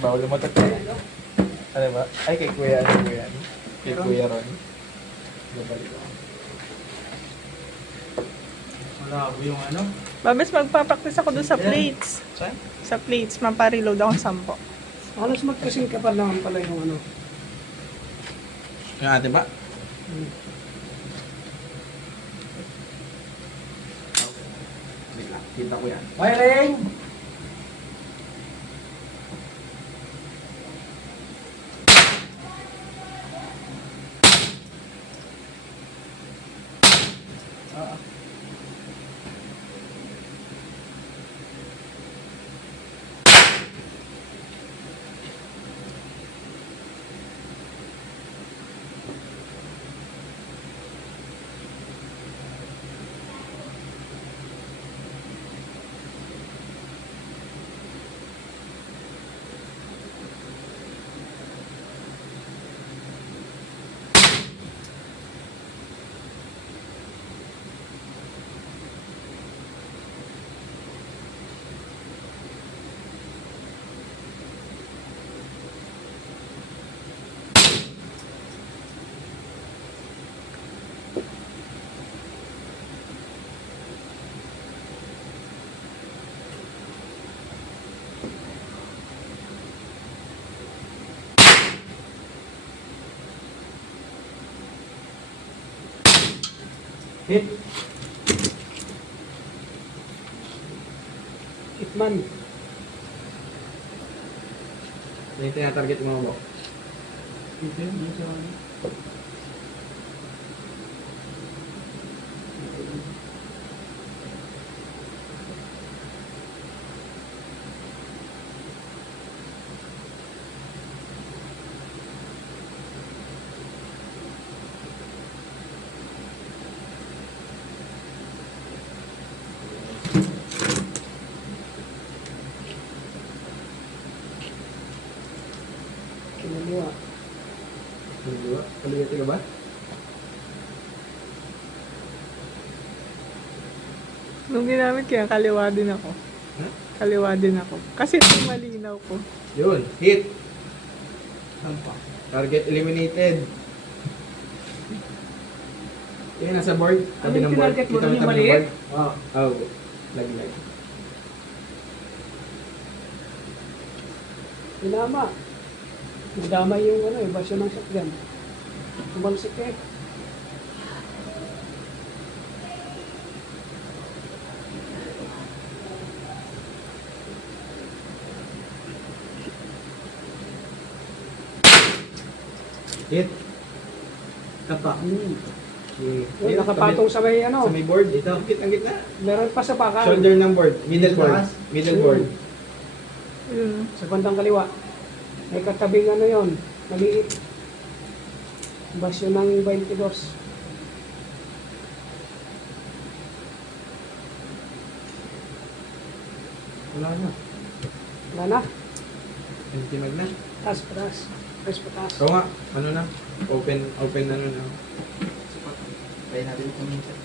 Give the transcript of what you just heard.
bawal lumatot eh. Ano ba? Ay, kay Kuya, ano Kuya? Kay Kuya Ron. Babalik ako. Malabo yung ano? Babes, magpapractice ako doon sa plates. Saan? Sa plates, mapareload akong 10. Halos magkasing ka pa naman pala yung ano. Yung ate ba? Wait lang, kita ko yan. Firing! Hit! Hitman. Ano yung tinatarget mo mo? Kinaliwa. Kaliwa? Kaliwa ka ba? Nung ginamit ko yan, kaliwa din ako. Huh? Kaliwa din ako. Kasi ito malinaw ko. Yun, hit! Tampa. Target eliminated. Yan, nasa board. Ano Tabi yung ng board. tinarget mo Kita doon yung tabi ng maliit? board? Oh, lag. Tinama. Nadamay yung ano, yung basyo ng shotgun. Tumalsik eh. Hit. Tapa. Okay. Yung nakapatong sa may ano. Sa may board. Ito, hit ang gitna. Meron pa sa pakan. Shoulder ng board. Middle board. Middle board. Yun. Sa bandang kaliwa. May katabing ano yon, maliit. Basyo ng 22. Wala na. Wala na. Empty mag na. Taas patas. Taas patas. Oo nga. Ano na? Open na nun. Try natin kuminsan.